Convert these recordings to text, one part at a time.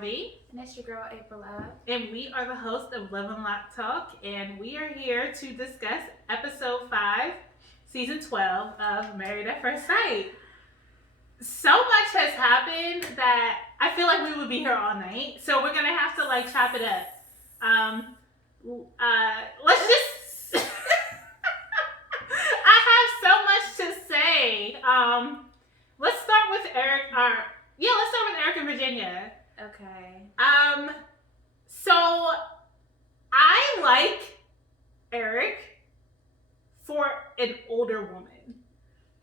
V. And it's your girl, April Love. And we are the hosts of Love and Lock Talk. And we are here to discuss episode 5, season 12 of Married at First Sight. So much has happened that I feel like we would be here all night. So we're going to have to chop it up. Let's just... I have so much to say. Let's start with Eric. Let's start with Eric and Virginia. Okay. So I like Eric for an older woman.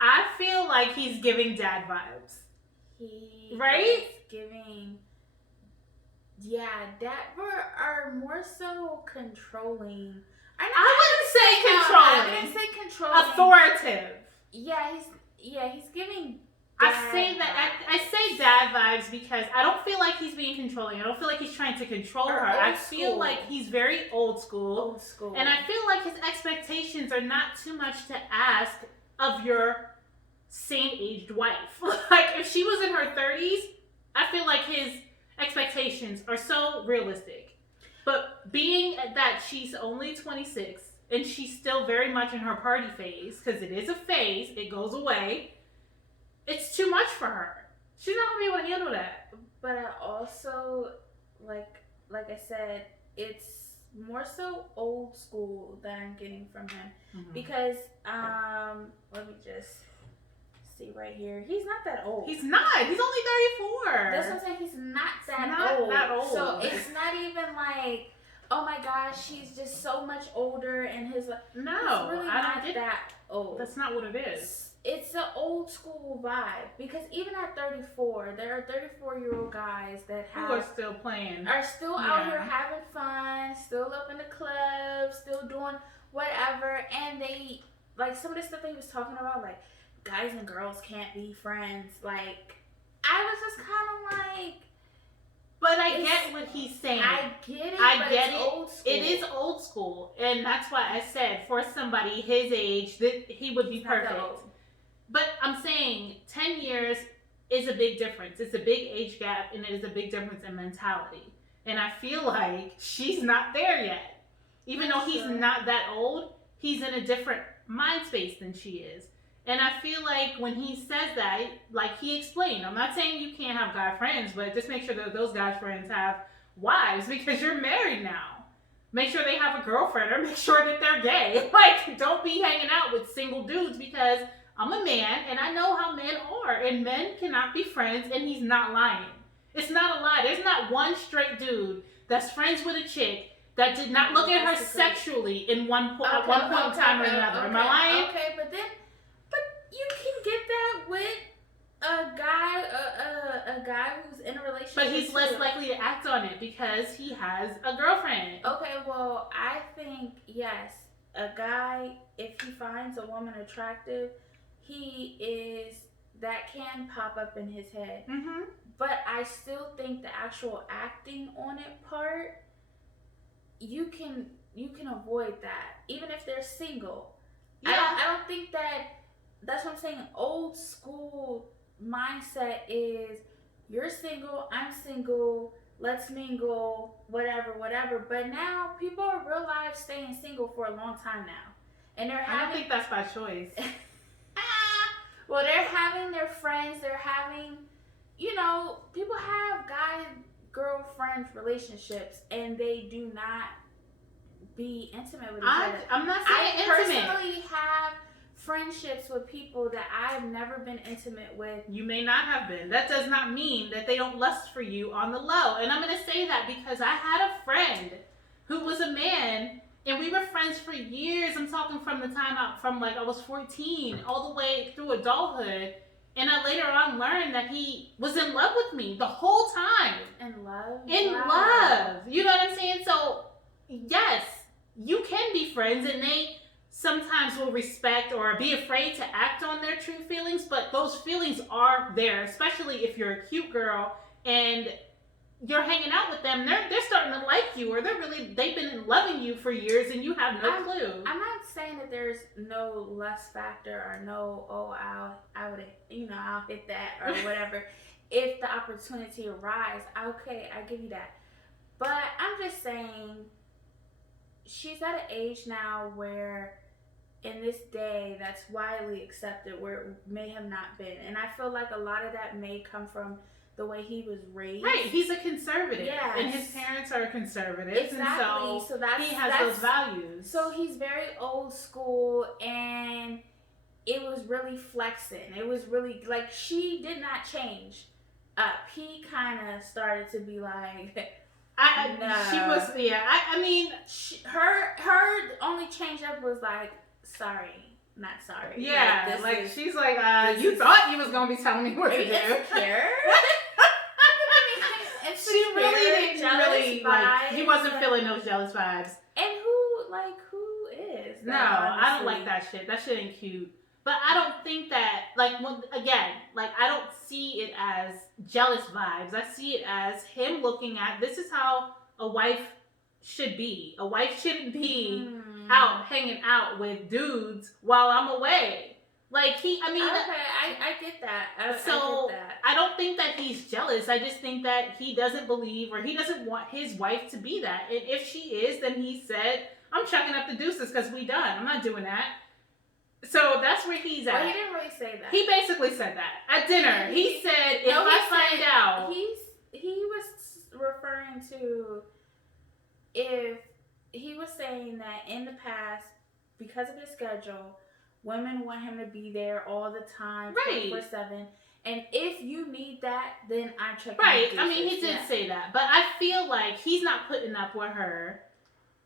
I feel like he's giving dad vibes. He right? is giving, dad are more so controlling. I wouldn't say controlling. Authoritative. He's giving. I say dad vibes because I don't feel like he's being controlling. I don't feel like he's trying to control her. I feel like he's very old school. And I feel like his expectations are not too much to ask of your same-aged wife. Like, if she was in her 30s, I feel like his expectations are so realistic. But being that she's only 26 and she's still very much in her party phase, because it is a phase, it goes away, it's too much for her. She's not gonna be able to handle that. But I also, like I said, it's more so old school that I'm getting from him. Mm-hmm. Because, let me just see right here. He's not that old. He's not. He's only 34. That's what I'm saying. He's not that old. So it's not even like, oh my gosh, she's just so much older and his... No, he's really not that old. That's not what it is. It's an old school vibe, because even at 34, there are 34-year-old guys that who are still playing, are still out here having fun, still up in the club, still doing whatever, and they, like, some of the stuff that he was talking about, like, guys and girls can't be friends, like, I was just kind of like... But I get what he's saying. I get it, it's old school. It is old school, and that's why I said, for somebody his age, that he would be perfect. But I'm saying 10 years is a big difference. It's a big age gap, and it is a big difference in mentality. And I feel like she's not there yet. Even though he's not that old, he's in a different mind space than she is. And I feel like when he says that, like he explained, I'm not saying you can't have guy friends, but just make sure that those guy friends have wives, because you're married now. Make sure they have a girlfriend, or make sure that they're gay. Like, don't be hanging out with single dudes, because I'm a man, and I know how men are, and men cannot be friends, and he's not lying. It's not a lie. There's not one straight dude that's friends with a chick that did not look at her sexually in one point in time or another. Am I lying? Okay, but you can get that with a guy who's in a relationship. But he's less likely to act on it because he has a girlfriend. Okay, well, I think, yes, a guy, if he finds a woman attractive, that can pop up in his head. Mm-hmm. But I still think the actual acting on it part, you can avoid that, even if they're single. Yeah. I don't think that's what I'm saying. Old school mindset is, you're single, I'm single, let's mingle, whatever. But now people are real life staying single for a long time now, and I don't think that's by choice. Well, they're having their friends, they're having, people have guy-girlfriend relationships, and they do not be intimate with each other. I'm not saying intimate. I personally have friendships with people that I've never been intimate with. You may not have been. That does not mean that they don't lust for you on the low. And I'm going to say that because I had a friend who was a man, and we were friends for years. I'm talking from the time I was 14 all the way through adulthood. And I later on learned that he was in love with me the whole time. In love? In love. You know what I'm saying? So, yes, you can be friends, and they sometimes will respect or be afraid to act on their true feelings, but those feelings are there, especially if you're a cute girl and you're hanging out with them. They're starting to like you, or they've been loving you for years, and you have no clue. I'm not saying that there's no lust factor or no, I'll hit that or whatever. if the opportunity arises, okay, I give you that. But I'm just saying, she's at an age now where in this day that's widely accepted where it may have not been. And I feel like a lot of that may come from the way he was raised. Right, he's a conservative. Yes. And his parents are conservatives. Exactly. And so that's, he has those values. So he's very old school, and it was really flexing. It was really, like, she did not change up. He kind of started to be like... She was, yeah. I mean... Her only change up was like, sorry, not sorry. Yeah, she's like, you thought you was going to be telling me what to do. Insecure. She really didn't really, like, he wasn't feeling those jealous vibes. And who is? No, I don't like that shit. That shit ain't cute. But I don't think that, like, I don't see it as jealous vibes. I see it as him looking at, this is how a wife should be. A wife shouldn't be out hanging out with dudes while I'm away. Like, Okay, I get that. I get that. I don't think that he's jealous. I just think that he doesn't believe, or he doesn't want his wife to be that. And if she is, then he said, I'm chucking up the deuces because we done. I'm not doing that. So that's where he's at. Well, he didn't really say that. He basically said that at dinner. He said, if I find out, he was referring to, if he was saying that in the past, because of his schedule, women want him to be there all the time, 24/7. And if you need that, then I'm checking. Right. I mean, he did say that, but I feel like he's not putting up with her.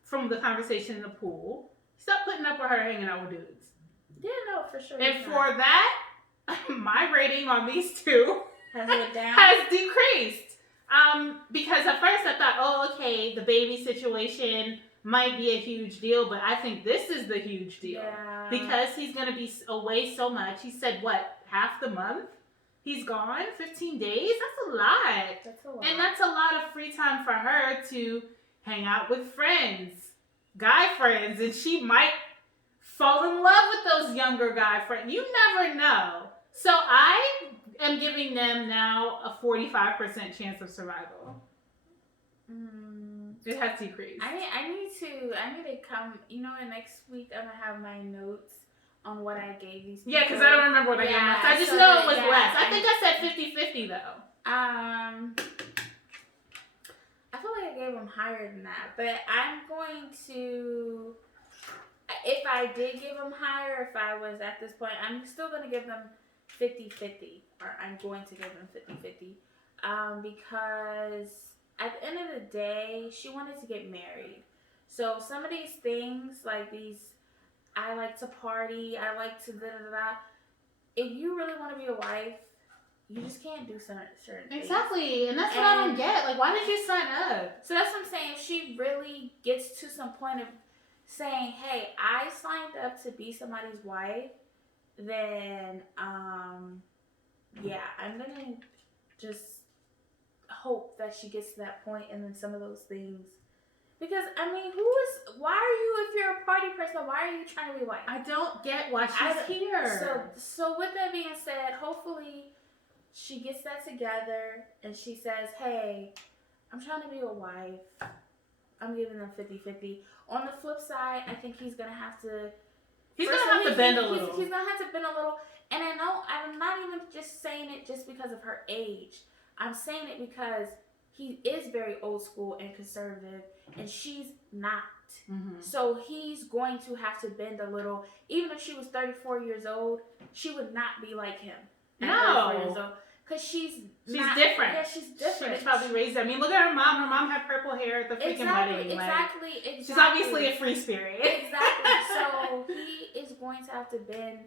From the conversation in the pool, he's not putting up with her hanging out with dudes. Yeah, no, for sure. And for that, my rating on these two has went down. Has decreased. Because at first I thought, oh, okay, the baby situation might be a huge deal, but I think this is the huge deal. Yeah. Because he's going to be away so much. He said, what, half the month? He's gone? 15 days? That's a lot. That's a lot. And that's a lot of free time for her to hang out with friends, guy friends, and she might fall in love with those younger guy friends. You never know. So I am giving them now a 45% chance of survival. It has decreased. I need to come, next week I'm going to have my notes on what I gave these people. Yeah, because I don't remember what I gave them. I just know it was less. I think I said 50-50 though. I feel like I gave them higher than that, but I'm going to, if I did give them higher, if I was at this point, I'm still going to give them 50-50, or I'm going to give them 50-50, because at the end of the day, she wanted to get married. So some of these things, like these, I like to party, I like to da-da-da-da, if you really want to be a wife, you just can't do certain things. Exactly, and that's what I don't get. Like, why did you sign up? So that's what I'm saying. If she really gets to some point of saying, hey, I signed up to be somebody's wife, then, yeah, I'm going to just hope that she gets to that point, and then some of those things. Because, I mean, why are you, if you're a party person, why are you trying to be white? I don't get why she's here. So with that being said, hopefully she gets that together and she says, hey, I'm trying to be a wife. I'm giving them 50-50. On the flip side, I think he's going to have to... He's going to have to bend a little. He's going to have to bend a little. And I know, I'm not even just saying it just because of her age. I'm saying it because he is very old school and conservative, and she's not. Mm-hmm. So he's going to have to bend a little. Even if she was 34 years old, she would not be like him. No. Because she's different. Yeah, she's different. She was probably raised. I mean, look at her mom. Her mom had purple hair at the freaking wedding. Exactly. She's obviously a free spirit. Exactly. So he is going to have to bend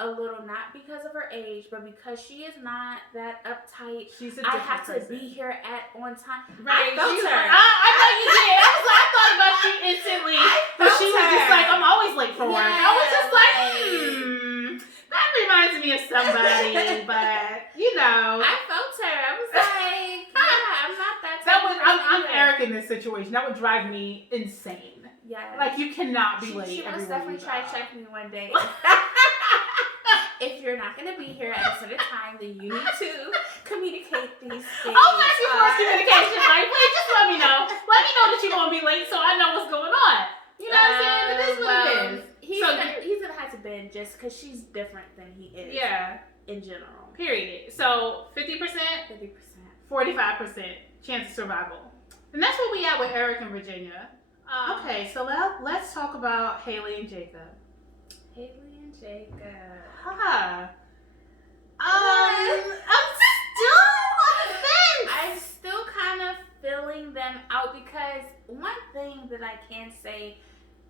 a little, not because of her age, but because she is not that uptight. She's a I have person. to be here on time. Right. I felt her. I know you did. I thought about you instantly. But she was just like, I'm always late for work. I was just like, that reminds me of somebody, but I felt her. I was like, yeah, I'm not that type I'm Eric in this situation. That would drive me insane. Yeah. Like, you cannot be late. She must definitely try to check me one day. if you're not going to be here at a certain time, then you need to communicate these things. Oh, that's your first communication. Like, please just let me know. Let me know that you're going to be late so I know what's going on. You know what I'm saying? It is what it is. He's going to have to bend just because she's different than he is. Yeah. In general. Period. So, 50%? 50%. 45% chance of survival. And that's where we at with Eric and Virginia. Okay, so let's talk about Haley and Jacob. Haley and Jacob. Huh. I'm still on the fence. I'm still kind of filling them out because one thing that I can say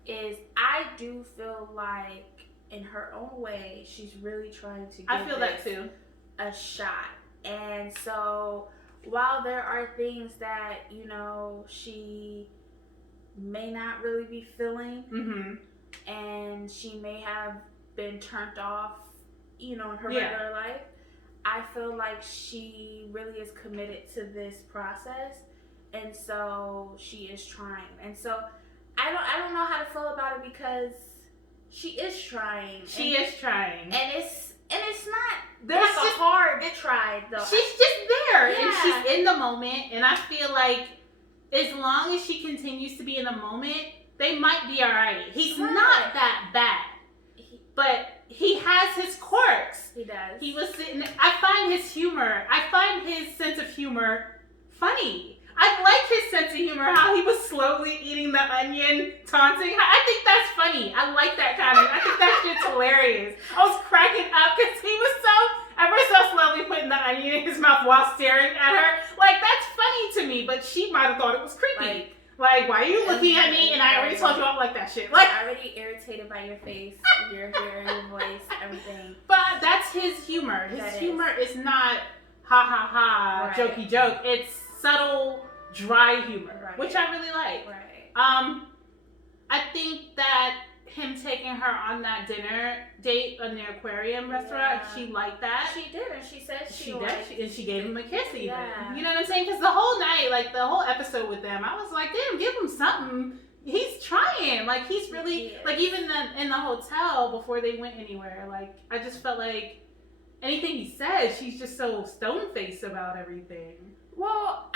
is I do feel like in her own way she's really trying to give that too. A shot. And so while there are things that, you know, she may not really be feeling, and she may have been turned off, you know, in her regular life, I feel like she really is committed to this process, and so she is trying. And so I don't know how to feel about it because she is trying. She is trying. And it's not there's like just a hard try though. She's just there, yeah. and she's in the moment, and I feel like as long as she continues to be in the moment, they might be alright. He's not that bad, but he has his quirks. He does. He was sitting. I find his sense of humor funny. I like his sense of humor, how he was slowly eating the onion, taunting her. I think that's funny. I like that kind of. I think that shit's hilarious. I was cracking up because he was ever so slowly putting the onion in his mouth while staring at her. Like, that's funny to me, but she might have thought it was creepy. Like, why are you looking at me? And I already told you I don't like that shit. Like, I'm already irritated by your face, your hair, your voice, everything. But that's his humor. His humor is not ha ha ha, jokey joke. It's subtle, dry humor, which I really like. Right. I think that him taking her on that dinner date in the aquarium restaurant, she liked that. She did, and she said she did, and she gave him a kiss even. Yeah. You know what I'm saying? Because the whole night, like the whole episode with them, I was like, damn, give him something. He's trying. Like, he's really, like, even in the hotel before they went anywhere, like, I just felt like anything he says, she's just so stone-faced about everything. Well,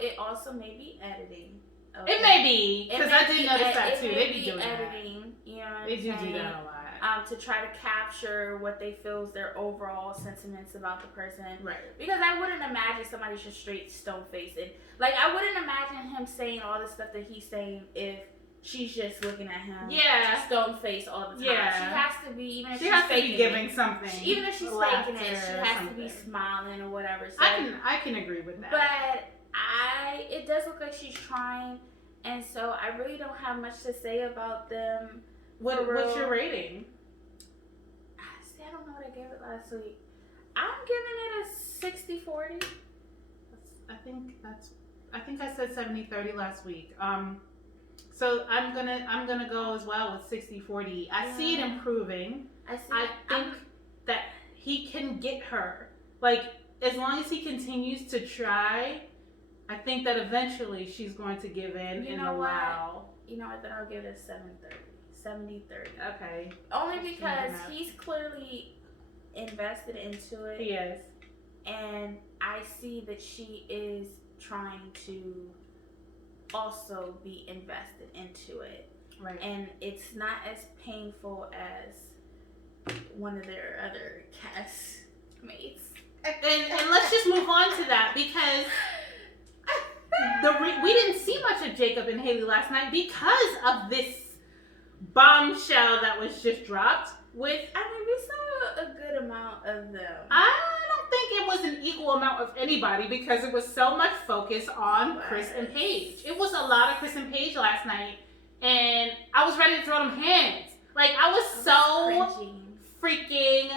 it also may be editing. Okay. It may be, because I did notice that too. They be doing editing, that. You know what They I'm do saying? that a lot. To try to capture what they feel is their overall sentiments about the person. Right. Because I wouldn't imagine somebody just straight stone faced it. Like, I wouldn't imagine him saying all the stuff that he's saying if she's just looking at him. Yeah. Stone faced all the time. Yeah. She has to be, even if she she's has to faking be giving it, something. Even if she's faking it, she has to be smiling or whatever. So, I can agree with that. But it does look like she's trying. And so I really don't have much to say about them. What's your rating? See, I don't know what I gave it last week. I'm giving it a 60-40. I think I said 70-30 last week. So I'm gonna go as well with 60-40. I see it improving. I think that he can get her. Like, as long as he continues to try, I think that eventually she's going to give in and allow. You know what? Then I'll give it a 70-30. Okay. Only because he's clearly invested into it. He is. And I see that she is trying to also be invested into it. Right. And it's not as painful as one of their other castmates. And let's just move on to that because we didn't see much of Jacob and Haley last night because of this bombshell that was just dropped with. I mean, we saw a good amount of them. I don't think it was an equal amount of anybody because it was so much focus on Chris and Paige. It was a lot of Chris and Paige last night, and I was ready to throw them hands. Like, I was so freaking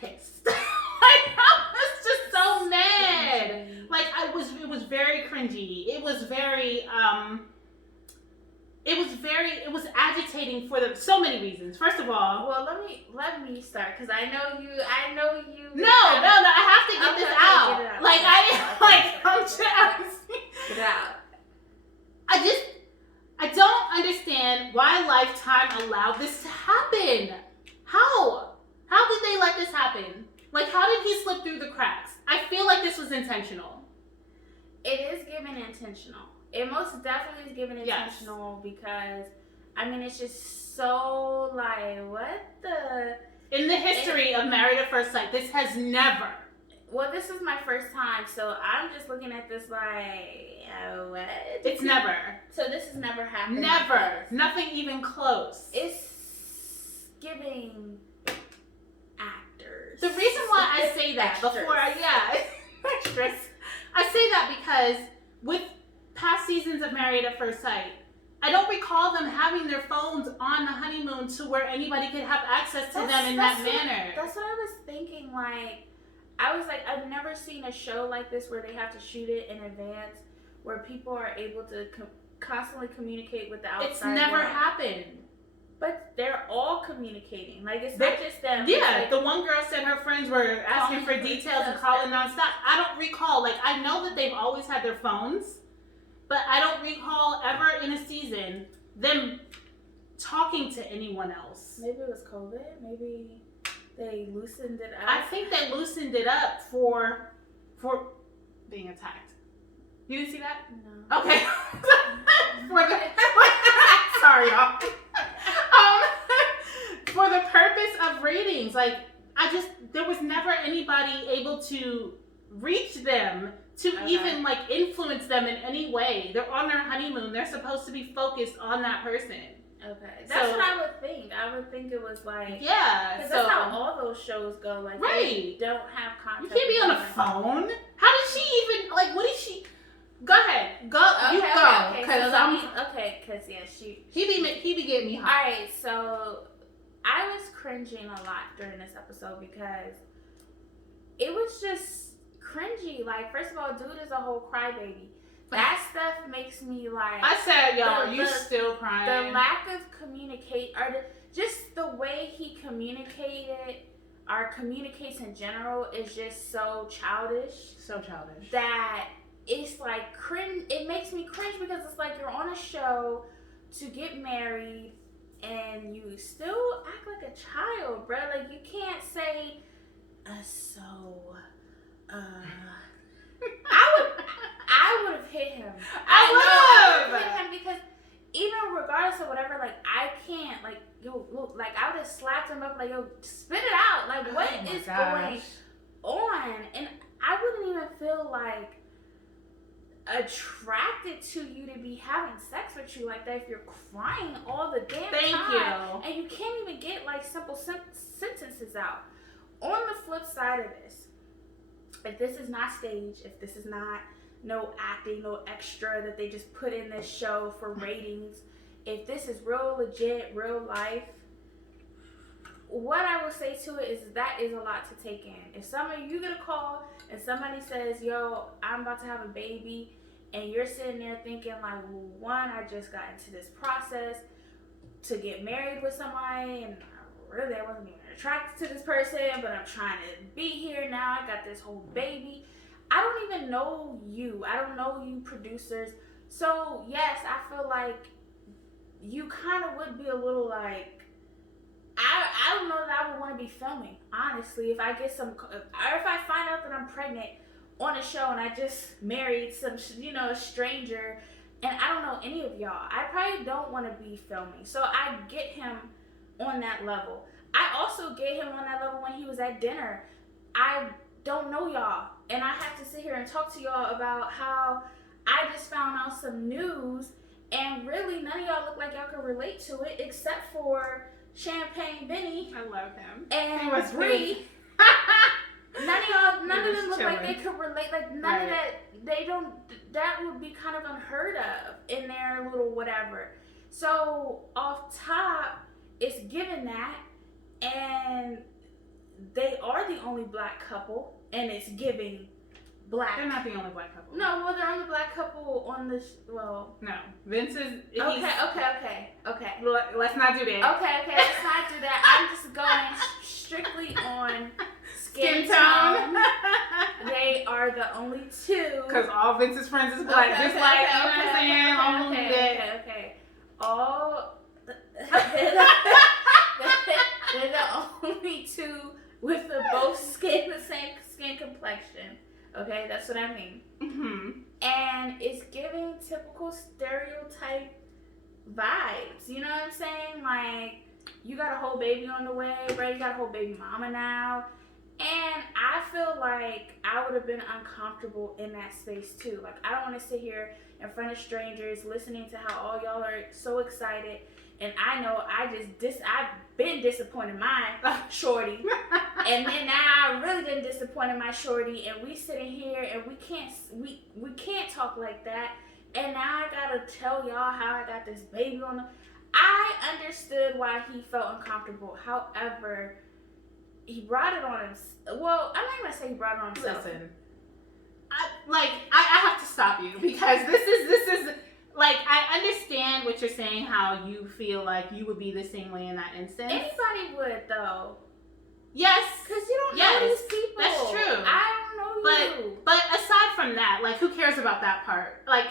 pissed. Like, I was just so mad. Like, it was very cringy. It was very, it was agitating for so many reasons. First of all, well, let me start because I know you. No, I have to get this out. Get it out. Like, I'm just get it out. I don't understand why Lifetime allowed this to happen. How? How did they let this happen? Like, how did he slip through the cracks? I feel like this was intentional. It is given intentional. It most definitely is given intentional because, I mean, it's just so, like, what the... In the history of Married at First Sight, this has never... Well, this is my first time, so I'm just looking at this like, what? It's never. So this has never happened. Never. Nothing even close. It's giving actors. The reason why I say that extras. Extras. I say that because with past seasons of Married at First Sight, I don't recall them having their phones on the honeymoon to where anybody could have access to them in that manner. That's what I was thinking. Like, I was like, I've never seen a show like this where they have to shoot it in advance, where people are able to constantly communicate with the outside It's never world. happened. But they're all communicating. Like, it's not just them. Yeah, like, the one girl said her friends were asking for details and calling nonstop. I don't recall. Like, I know that they've always had their phones, but I don't recall ever in a season them talking to anyone else. Maybe it was COVID. Maybe they loosened it up. I think they loosened it up for being attacked. You didn't see that? No. Okay. Sorry, y'all. For the purpose of ratings, like, there was never anybody able to reach them to even, like, influence them in any way. They're on their honeymoon. They're supposed to be focused on that person. Okay. That's what I would think. I would think it was like... Yeah. Because that's how all those shows go. Like, right. They don't have contact. You can't be on a phone. How did she even, like, what is she... Go ahead. Go. Okay, You go. Okay, Because yeah, he be getting me hot. Alright, so I was cringing a lot during this episode because it was just cringy. Like, first of all, dude is a whole crybaby. That stuff makes me like... I said, y'all, you still crying. The lack of just the way he communicated or communicates in general is just so childish. So childish. That it's like cringe. It makes me cringe because it's like you're on a show to get married and you still act like a child, bro. Like, you can't say, I would have hit him. I would have hit him because even regardless of whatever, like, I can't, like, yo, look, like, I would have slapped him up, like, yo, spit it out. Like, what is going on? And I wouldn't even feel like attracted to you to be having sex with you like that if you're crying all the damn time. Thank you. And you can't even get, like, simple sentences out. On the flip side of this, if this is not staged, if this is not no acting, no extra that they just put in this show for ratings, if this is real legit, real life, what I will say to it is that is a lot to take in. If you get a call and somebody says, yo, I'm about to have a baby, and you're sitting there thinking like, well, one, I just got into this process to get married with somebody, and really I wasn't even attracted to this person, but I'm trying to be here now. I got this whole baby. I don't even know you. I don't know you producers. So yes, I feel like you kind of would be a little like, I don't know that I would want to be filming, honestly. If I get or if I find out that I'm pregnant on a show and I just married some, a stranger, and I don't know any of y'all, I probably don't want to be filming. So I get him on that level. I also get him on that level when he was at dinner. I don't know y'all, and I have to sit here and talk to y'all about how I just found out some news, and really none of y'all look like y'all can relate to it except for Champagne Benny. I love him. And Bree. None of them look like they could relate. Like, none of that, that would be kind of unheard of in their little whatever. So, off top, it's given that, and they are the only black couple, and it's giving black. They're not the only black couple. No, well, they're only black couple on this. Well, no, Vince is. Okay. Let's not do that. Okay, let's not do that. I'm just going strictly on skin tone. They are the only two. Because all Vince's friends is black. Just you know what I'm saying? Okay. All. They're the only two with the same skin complexion. Okay, that's what I mean. Mm-hmm. And it's giving typical stereotype vibes. You know what I'm saying? Like, you got a whole baby on the way, right? You got a whole baby mama now. And I feel like I would have been uncomfortable in that space too. Like, I don't want to sit here in front of strangers listening to how all y'all are so excited. And I know I've been disappointed my shorty. And then now I really been disappointed my shorty. And we sitting here and we can't talk like that. And now I gotta tell y'all how I got this baby on the... I understood why he felt uncomfortable. However, he brought it on himself. Well, I'm not gonna say he brought it on himself. Listen, I have to stop you because this is like, I understand what you're saying, how you feel like you would be the same way in that instance. Anybody would, though. Yes. Because you don't know these people. That's true. I don't know you. But aside from that, like, who cares about that part? Like,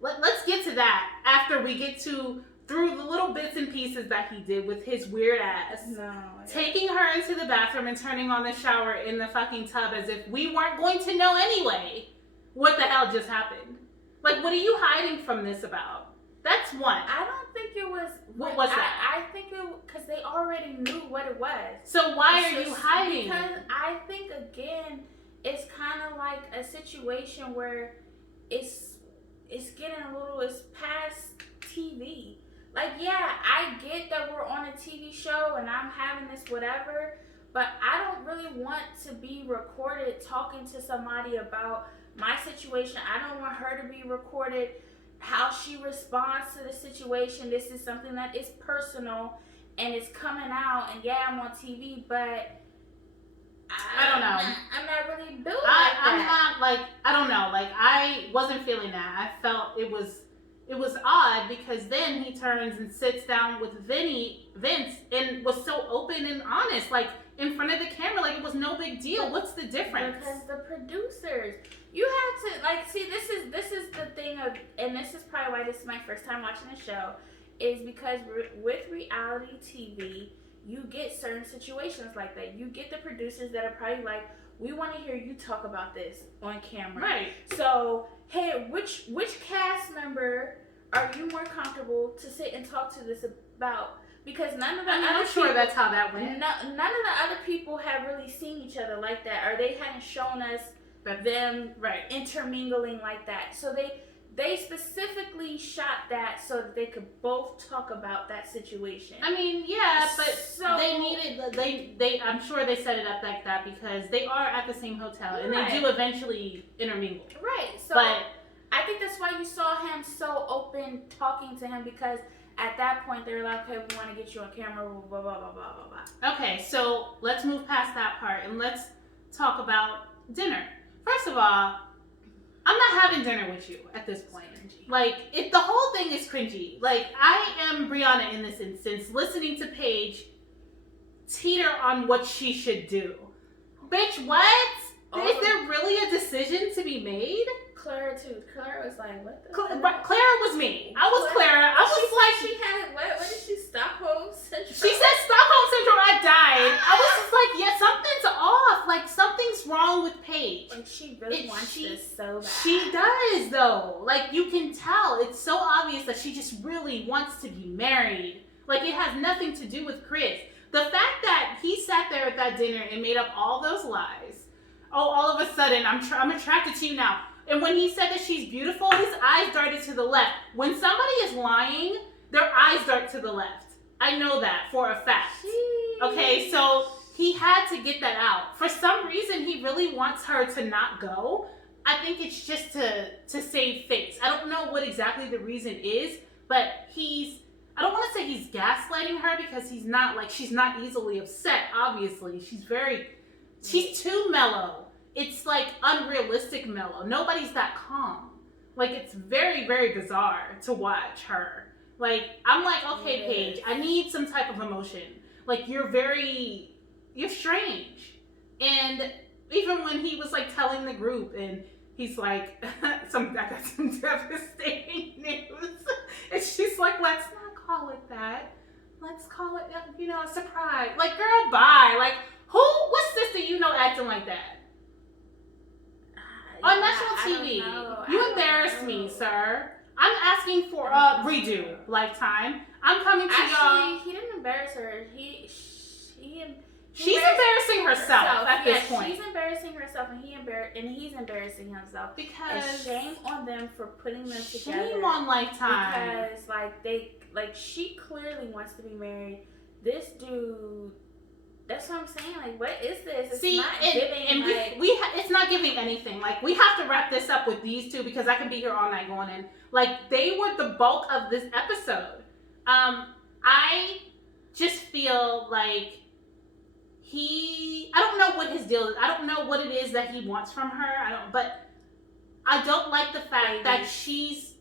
let's get to that after we get through the little bits and pieces that he did with his weird ass. No. Taking her into the bathroom and turning on the shower in the fucking tub as if we weren't going to know anyway what the hell just happened. Like, what are you hiding from this about? That's one. I don't think it was... What was that? I think it... Because they already knew what it was. So why are you hiding? Because I think, again, it's kind of like a situation where it's getting a little... It's past TV. Like, yeah, I get that we're on a TV show and I'm having this whatever, but I don't really want to be recorded talking to somebody about my situation. I don't want her to be recorded how she responds to the situation. This is something that is personal and it's coming out, and yeah, I'm on TV, but I don't know. I'm not really built like that. I'm not, like, I don't know. Like, I wasn't feeling that. I felt it was odd because then he turns and sits down with Vince and was so open and honest, like, in front of the camera, like it was no big deal. What's the difference? Because the producers, you have to, like, see, this is the thing of, and this is probably why this is my first time watching the show, is because with reality TV, you get certain situations like that. You get the producers that are probably like, we want to hear you talk about this on camera. Right. So, hey, which cast member are you more comfortable to sit and talk to this about? Because none of the other I'm sure that's how that went. None of the other people have really seen each other like that, or they hadn't shown us them intermingling like that. So they specifically shot that so that they could both talk about that situation. I mean, yeah, but so, they needed I'm sure they set it up like that because they are at the same hotel and they do eventually intermingle. Right. So but I think that's why you saw him so open talking to him, because at that point they were like, okay, we want to get you on camera, blah, blah, blah, blah, blah, blah. Okay, so let's move past that part and let's talk about dinner. First of all, I'm not having dinner with you at this point. Like, the whole thing is cringy. Like, I am Brianna in this instance, listening to Paige teeter on what she should do. Bitch, what? Is there really a decision to be made? Clara too. Clara was like, what the? Clara was me. I was Clara. I was like, she had what did she? Stockholm syndrome. She said Stockholm syndrome. I died. I was just like, yeah, something's off. Like, something's wrong with Paige. And she really wants this so bad. She does, though. Like, you can tell. It's so obvious that she just really wants to be married. Like, it has nothing to do with Chris. The fact that he sat there at that dinner and made up all those lies. Oh, all of a sudden, I'm attracted to you now. And when he said that she's beautiful, his eyes darted to the left. When somebody is lying, their eyes dart to the left. I know that for a fact. Okay, so he had to get that out. For some reason, he really wants her to not go. I think it's just to save face. I don't know what exactly the reason is, but I don't want to say he's gaslighting her because he's not, like, she's not easily upset, obviously. She's too mellow. It's like unrealistic mellow. Nobody's that calm. Like, it's very, very bizarre to watch her. Like, I'm like, okay, Paige, I need some type of emotion. Like, you're strange. And even when he was like telling the group and he's like, I got some devastating news. And she's like, let's not call it that. Let's call it, you know, a surprise. Like, girl, bye. Like, what sister you know acting like that? On national TV. You embarrassed me, sir. I'm asking for a redo, Lifetime. I'm coming to y'all. He didn't embarrass her. She's embarrassing herself at this point. She's embarrassing herself, and he's embarrassing himself. Because and shame on them for putting them together. Shame on Lifetime. Because she clearly wants to be married. This dude. That's what I'm saying. Like, what is this? It's not giving. It's not giving anything. Like, we have to wrap this up with these two because I can be here all night going in. Like, they were the bulk of this episode. I just feel like I don't know what his deal is. I don't know what it is that he wants from her. But I don't like the fact that she's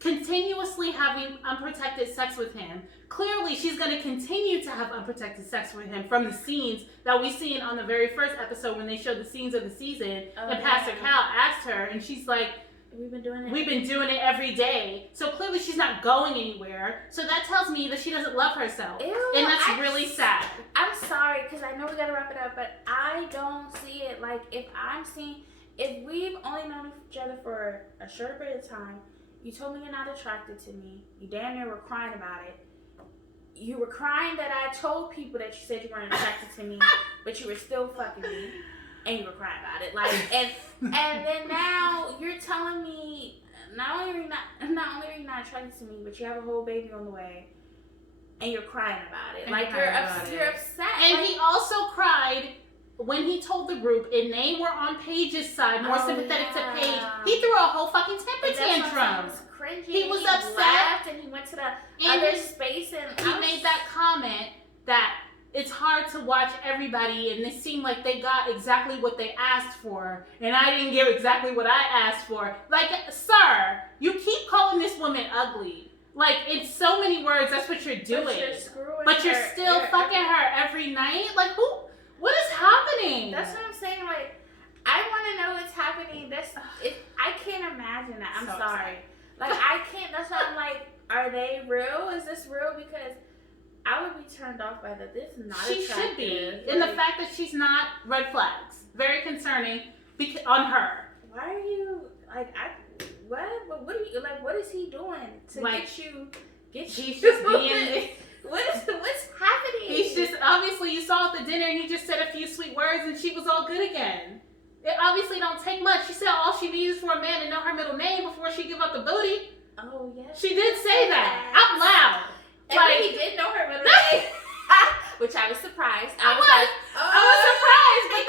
continuously having unprotected sex with him. Clearly, she's going to continue to have unprotected sex with him from the scenes that we seen on the very first episode when they showed the scenes of the season. And Pastor Cal asked her, and she's like, We've been doing it every day. So clearly she's not going anywhere. So that tells me that she doesn't love herself. Ew, and that's really sad. I'm sorry, because I know we got to wrap it up, but I don't see it. Like, if we've only known each other for a short period of time, you told me you're not attracted to me. You damn near were crying about it. You were crying that I told people that you said you weren't attracted to me, but you were still fucking me, and you were crying about it. Like, and then now you're telling me not only are you not attracted to me, but you have a whole baby on the way, and you're crying about it. Like, you're upset. And he also cried when he told the group, and they were on Paige's side, more sympathetic to Paige. He threw a whole fucking temper tantrum. He was upset, and he went to the other space, and he made that comment that it's hard to watch everybody, and it seemed like they got exactly what they asked for, and I didn't get exactly what I asked for. Like, sir, you keep calling this woman ugly. Like, in so many words, that's what you're doing. But you're still fucking her every night? Like, what is happening? That's what I'm saying. Like, I want to know what's happening. I can't imagine that. I'm sorry. Like, I can't. That's why I'm like, are they real? Is this real? Because I would be turned off by that. This is not attractive. She should be. And the fact that she's not, red flags. Very concerning on her. Why are you, like, what are you, like, what is he doing to get you? He's just being... What's happening? He's just, obviously, you saw at the dinner, and he just said a few sweet words, and she was all good again. It obviously don't take much. She said all she needs is for a man to know her middle name before she give up the booty. Oh, yes. She did say that out loud. And like, he did know her middle name. Which I was surprised. I was surprised, but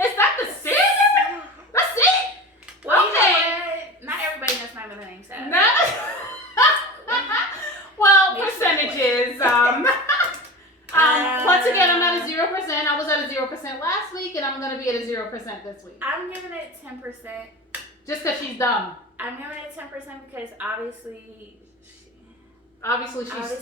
is that the standard? That's it? Well, okay. Not everybody knows my middle name, so. Well, percentages. Once again, I'm at a 0%. I was at a 0% last week, and I'm going to be at a 0% this week. I'm giving it 10%. Just because she's dumb. I'm giving it 10% because obviously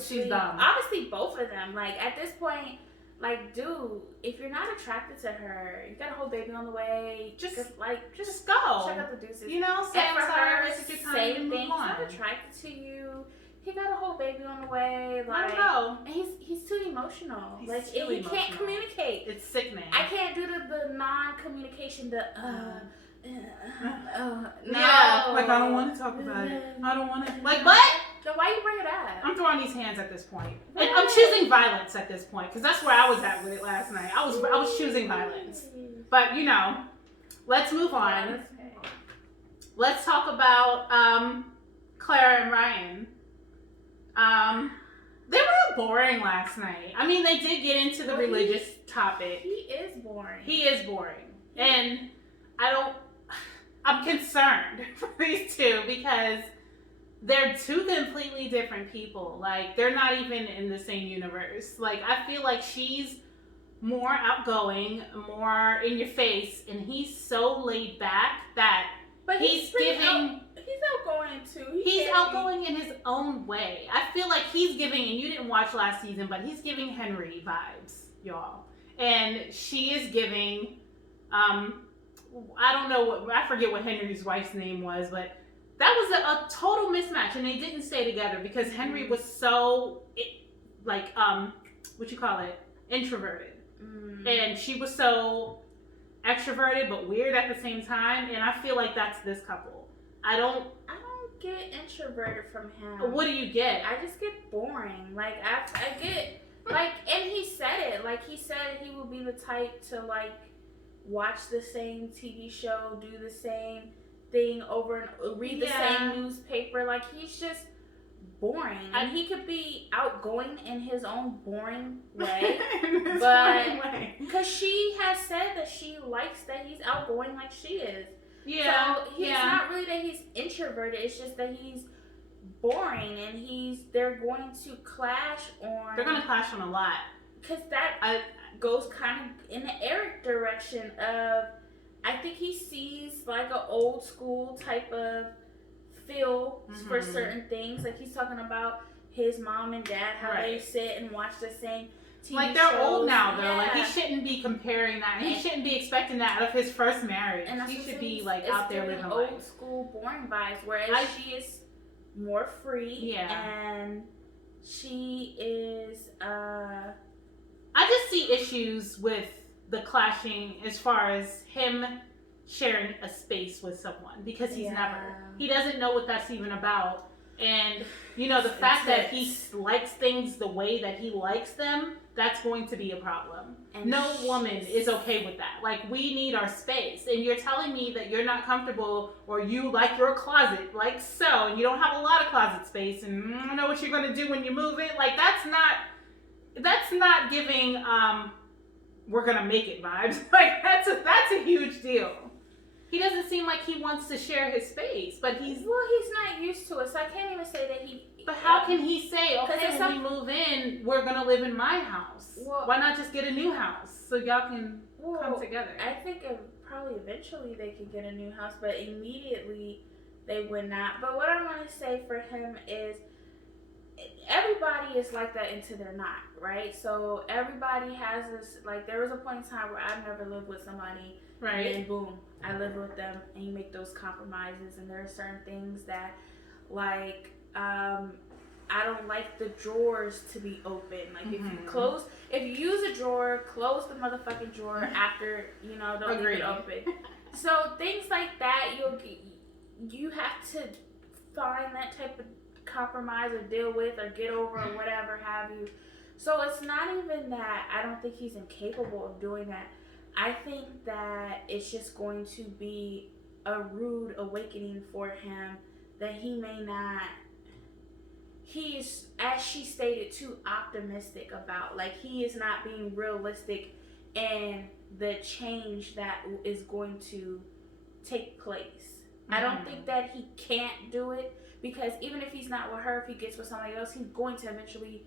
she's dumb. Obviously, both of them. Like, at this point, like, dude, if you're not attracted to her, you got a whole baby on the way. Just go. Check out the deuces. You know, say for her, same thing. He's not attracted to you. He got a whole baby on the way. Like, and he's too emotional. He can't communicate. It's sickening. I can't do the non-communication. No. Yeah, like, I don't want to talk about it. I don't want to. Like, what? Then why you bring it up? I'm throwing these hands at this point. And I'm choosing violence at this point because that's where I was at with it last night. I was choosing violence. But, you know, let's move on. Let's talk about Clara and Ryan. They were boring last night. I mean, they did get into the religious topic. He is boring. He is boring. And I'm concerned for these two because they're two completely different people. Like, they're not even in the same universe. Like, I feel like she's more outgoing, more in your face, and he's so laid back that he's giving... He's outgoing too. He's outgoing in his own way. I feel like he's giving, and you didn't watch last season, but he's giving Henry vibes, y'all. And she is giving, I don't know I forget what Henry's wife's name was, but that was a total mismatch, and they didn't stay together because Henry was so like what you call it, introverted, and she was so extroverted but weird at the same time, and I feel like that's this couple. I don't get introverted from him. What do you get? I just get boring. Like I get like, and he said it. Like he said he would be the type to like watch the same TV show, do the same thing over and read the same newspaper. Like he's just boring, and he could be outgoing in his own boring way. But because she has said that she likes that he's outgoing like she is. Yeah. So he's not really that he's introverted. It's just that he's boring, and they're going to clash on. They're going to clash on a lot. Because that goes kind of in the Eric direction of, I think he sees like an old school type of feel for certain things. Like he's talking about his mom and dad, how they sit and watch the same TV like they're shows. old now though. Like he shouldn't be comparing that. He shouldn't be expecting that out of his first marriage. And he should be like out there living old life. school boring vibes, whereas she is more free and she is I just see issues with the clashing as far as him sharing a space with someone, because he doesn't know what that's even about. And you know, the fact that he likes things the way that he likes them, that's going to be a problem. And no woman is okay with that. Like, we need our space, and you're telling me that you're not comfortable, or you like your closet like so, and you don't have a lot of closet space, and I don't know what you're going to do when you move it. Like, that's not giving we're gonna make it vibes. Like, that's a huge deal. He doesn't seem like he wants to share his space, but he's not used to it, so I can't even say that he. But how can he say, okay, when we move in, we're gonna live in my house? Well, why not just get a new house so y'all can come together? I think probably eventually they could get a new house, but immediately they would not. But what I want to say for him is, everybody is like that until they're not, right? So everybody has this, like, there was a point in time where I've never lived with somebody, right? And then boom, I live with them, and you make those compromises, and there are certain things that, like, I don't like the drawers to be open. Like, if you use a drawer, close the motherfucking drawer after, don't leave it open. So things like that, you have to find that type of compromise or deal with or get over or whatever have you. So it's not even that I don't think he's incapable of doing that. I think that it's just going to be a rude awakening for him that he may not. He's, as she stated, too optimistic about. Like, he is not being realistic in the change that is going to take place. I don't think that he can't do it, because even if he's not with her, if he gets with somebody else, he's going to eventually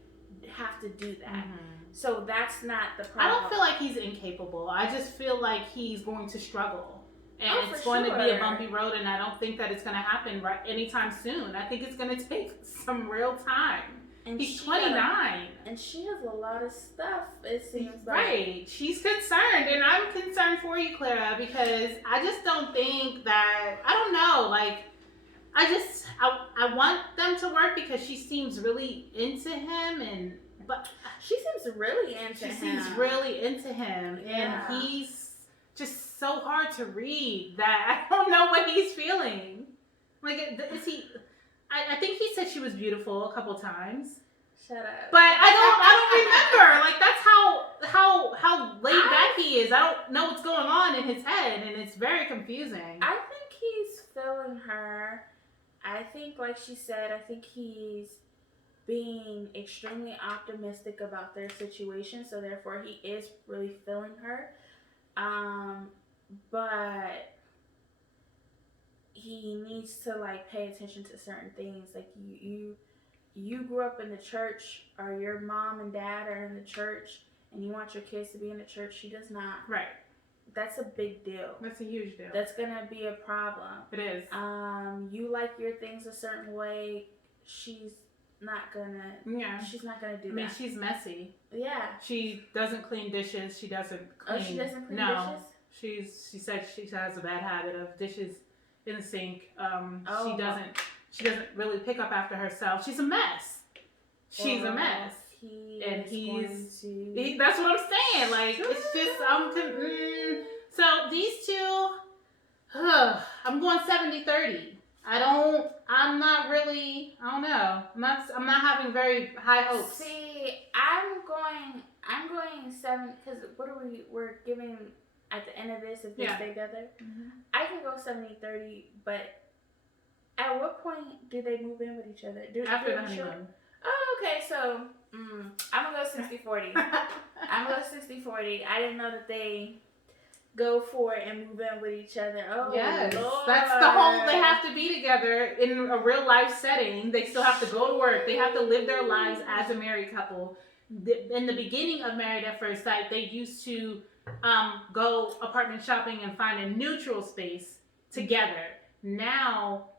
have to do that. So that's not the problem. I don't feel like he's incapable. I just feel like he's going to struggle. And it's going to be a bumpy road, and I don't think that it's going to happen anytime soon. I think it's going to take some real time. And he's 29. And she has a lot of stuff, it seems like. Right. She's concerned, and I'm concerned for you, Clara, because I just don't think that, I don't know, like, I want them to work because she seems really into him, but she seems really into him, and he's just so hard to read that I don't know what he's feeling. Like, is he? I think he said she was beautiful a couple times. Shut up. But I don't remember. Like, that's how laid back he is. I don't know what's going on in his head, and it's very confusing. I think he's feeling her. I think, like she said, I think he's being extremely optimistic about their situation, so therefore he is really feeling her. But he needs to, like, pay attention to certain things. Like, you grew up in the church, or your mom and dad are in the church, and you want your kids to be in the church. She does not. Right. That's a big deal. That's a huge deal. That's gonna be a problem. It is. You like your things a certain way. She's not gonna. Yeah. She's not gonna do that. I mean, she's messy. Yeah. She doesn't clean dishes. She doesn't clean. Oh, she doesn't clean dishes? She said she has a bad habit of dishes in the sink. She doesn't really pick up after herself. She's a mess. She's a mess. That's what I'm saying. Like, it's just, so these two, I'm going 70-30. I'm not really, I don't know. I'm not having very high hopes. See, I'm going 7, because we're giving at the end of this, if they stay together. Mm-hmm. I can go 70-30, but at what point do they move in with each other? After the honeymoon. Oh, okay, so I'm going to go 60-40. I'm going to go 60-40. I didn't know that they go for it and move in with each other. Oh, yes. Lord. That's the whole, they have to be together in a real life setting. They still have to go to work. They have to live their lives as a married couple. In the beginning of Married at First Sight, they used to go apartment shopping and find a neutral space together. Now,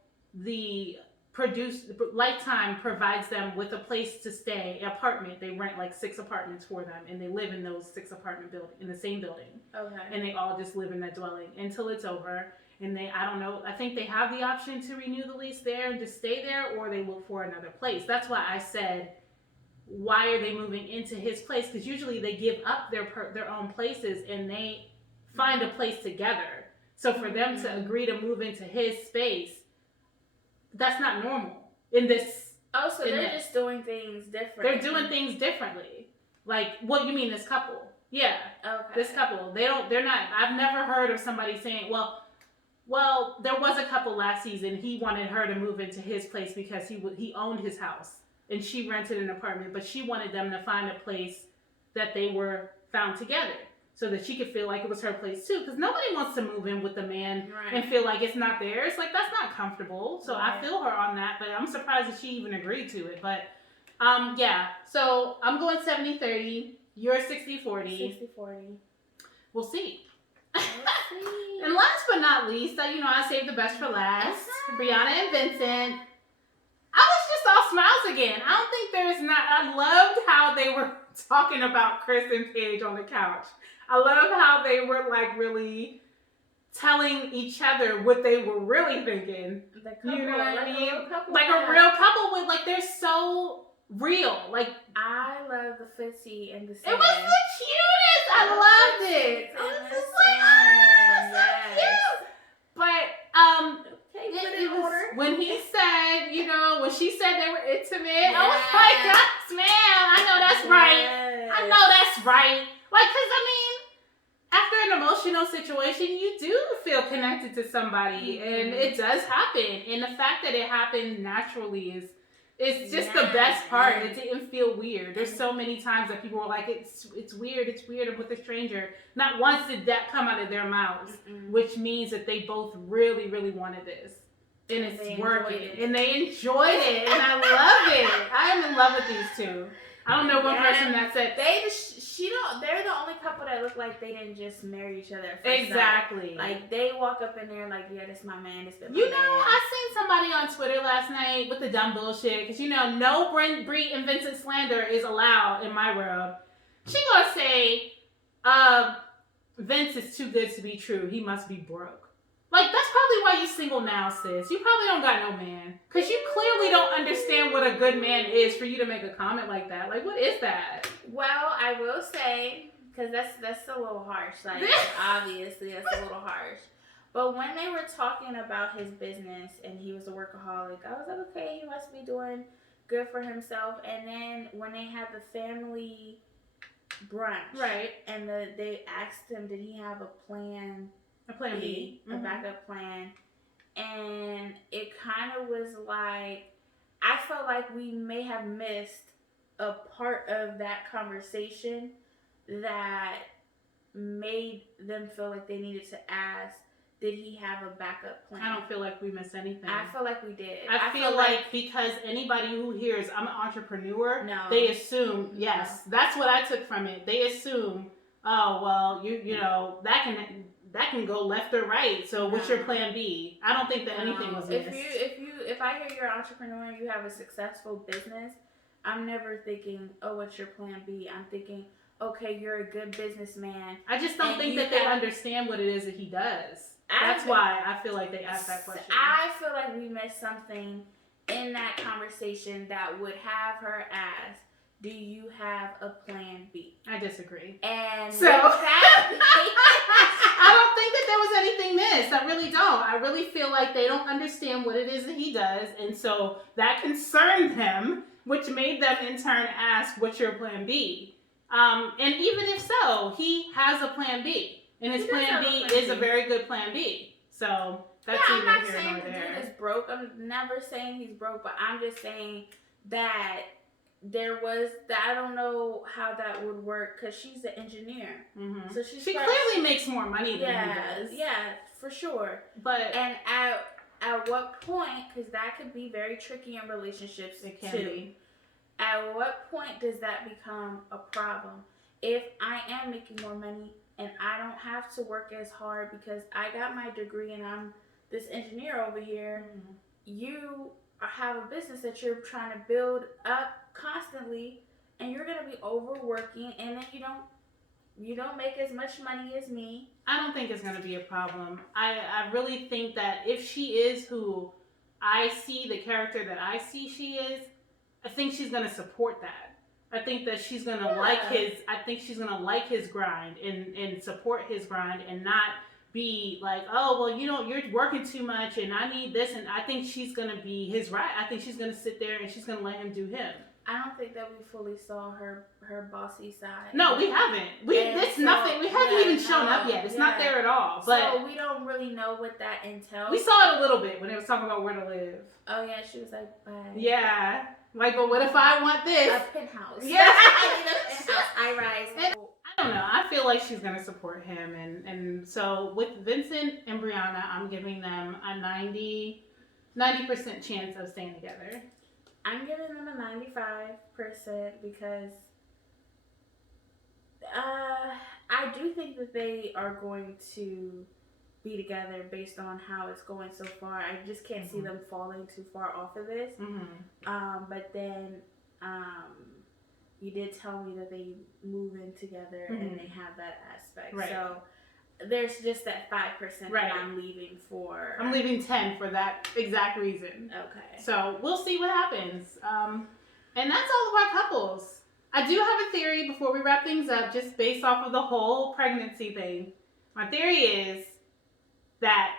Lifetime provides them with a place to stay, an apartment. They rent like 6 apartments for them, and they live in those 6 apartment buildings in the same building. Okay. And they all just live in that dwelling until it's over. And I don't know. I think they have the option to renew the lease there and just stay there, or they look for another place. That's why I said, why are they moving into his place? Because usually they give up their own places and they find a place together. So for them to agree to move into his space, that's not normal in this. Oh, so they're just doing things differently. They're doing things differently. Like, what you mean, this couple? Yeah. Okay. This couple. They're not, I've never heard of somebody saying, well, there was a couple last season. He wanted her to move into his place because he owned his house and she rented an apartment, but she wanted them to find a place that they were found together, so that she could feel like it was her place too. Because nobody wants to move in with the man and feel like it's not theirs. Like, that's not comfortable. So I feel her on that, but I'm surprised that she even agreed to it. But yeah, so I'm going 70-30. You're 60-40. 60-40. We'll see. And last but not least, I saved the best for last. Brianna and Vincent. I was just all smiles again. I don't think I loved how they were talking about Chris and Paige on the couch. I love how they were like really telling each other what they were really thinking. The couple, you know what I mean? Like a real couple with they're so real. Like, I love the Fitzy and the Sam. It was the cutest. I loved it. I was just like, so cute. But it was when he said, when she said they were intimate, I was like, yes, man, I know that's right. I know that's right. Like, because, after an emotional situation, you do feel connected to somebody, and it does happen. And the fact that it happened naturally is just the best part. It didn't feel weird. There's so many times that people were like, it's weird, I'm with a stranger. Not once did that come out of their mouths, which means that they both really, really wanted this. And it's working. And they enjoyed it, and I love it. I am in love with these two. I don't know one person that said they're the only couple that look like they didn't just marry each other. Exactly. Like, they walk up in there like, yeah, this my man. This my man. I seen somebody on Twitter last night with the dumb bullshit, because no Bree and Vincent slander is allowed in my world. She gonna say, Vince is too good to be true. He must be broke. Like, that's probably why you single now, sis. You probably don't got no man. Because you clearly don't understand what a good man is for you to make a comment like that. Like, what is that? Well, I will say, because that's a little harsh. Like, obviously, that's a little harsh. But when they were talking about his business and he was a workaholic, I was like, okay, he must be doing good for himself. And then when they had the family brunch. Right. And they asked him, did he have a plan? A plan B. A backup plan. And it kind of was like, I felt like we may have missed a part of that conversation that made them feel like they needed to ask, did he have a backup plan? I don't feel like we missed anything. I feel like we did. I feel like because anybody who hears I'm an entrepreneur, they assume, yes, that's what I took from it. They assume, oh, well, you know, that can go left or right. So what's your plan B? I don't think that anything was missed. If I hear you're an entrepreneur and you have a successful business, I'm never thinking, oh, what's your plan B? I'm thinking, okay, you're a good businessman. I just don't think that they understand what it is that he does. That's why I feel like they asked that question. I feel like we missed something in that conversation that would have her ask, do you have a plan B? I disagree. And so I don't think that there was anything missed. I really don't. I really feel like they don't understand what it is that he does, and so that concerned them, which made them in turn ask, "What's your plan B?" And even if so, he has a plan B, and his plan B is a very good plan B. So that's I'm not here saying nor the there. dude is broke. I'm never saying he's broke, but I'm just saying that there was that I don't know how that would work because she's an engineer, so she clearly makes more money than he does. Yeah, for sure. But and at what point? Because that could be very tricky in relationships. It can be. At what point does that become a problem? If I am making more money and I don't have to work as hard because I got my degree and I'm this engineer over here, you have a business that you're trying to build up constantly, and you're gonna be overworking, and then you don't make as much money as me. I don't think it's gonna be a problem. I really think that if she is who I see, the character that I see she is, I think she's gonna support that. I think that she's gonna like his grind and support his grind and not be like, oh, well, you're working too much and I need this. And I think she's going to be his right. I think she's going to sit there and she's going to let him do him. I don't think that we fully saw her bossy side. No, we haven't. Nothing. We haven't even shown up yet. It's not there at all. But so we don't really know what that entails. We saw it a little bit when they was talking about where to live. Oh, yeah. She was like, bye. Yeah. Like, but what if I want this? A penthouse. Yeah. I need a penthouse. I rise. I don't know. I feel like she's going to support him. And so with Vincent and Brianna, I'm giving them a 90% chance of staying together. I'm giving them a 95% because I do think that they are going to be together based on how it's going so far. I just can't see them falling too far off of this. But then you did tell me that they move in together and they have that aspect. Right. So there's just that 5% that I'm leaving for. I'm leaving 10 for that exact reason. Okay. So we'll see what happens. And that's all of our couples. I do have a theory before we wrap things up, just based off of the whole pregnancy thing. My theory is that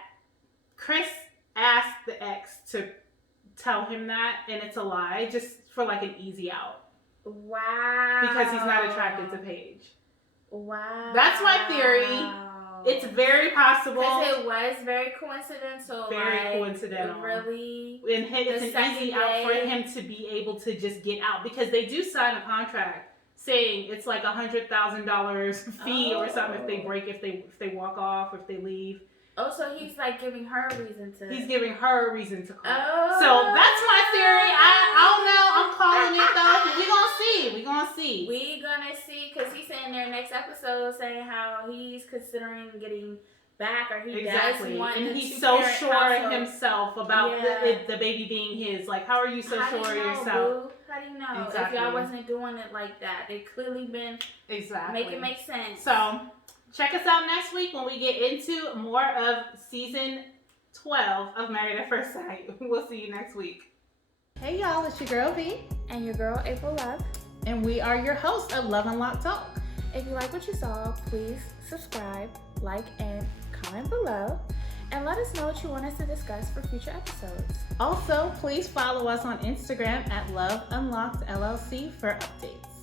Chris asked the ex to tell him that, and it's a lie, just for like an easy out. Wow. Because he's not attracted to Paige. Wow. That's my theory. It's very possible. Because it was very coincidental. Very coincidental. Really. And it's an easy out for him to be able to just get out. Because they do sign a contract saying it's like $100,000 fee or something if they walk off, if they leave. Oh, so he's like giving her a reason to. He's giving her a reason to call. Oh. So that's my theory. I don't know. I'm calling it though. We're gonna see. We're gonna see because he's saying there next episode saying how he's considering getting back or he does want. And he's so sure of himself about the baby being his. Like, how are you so sure of yourself? Boo? How do you know? Exactly. If y'all wasn't doing it like that, they clearly been make it make sense. So. Check us out next week when we get into more of season 12 of Married at First Sight. We'll see you next week. Hey y'all, it's your girl Vee. And your girl April Love. And we are your hosts of Love Unlocked Talk. If you like what you saw, please subscribe, like, and comment below. And let us know what you want us to discuss for future episodes. Also, please follow us on Instagram at Love Unlocked LLC for updates.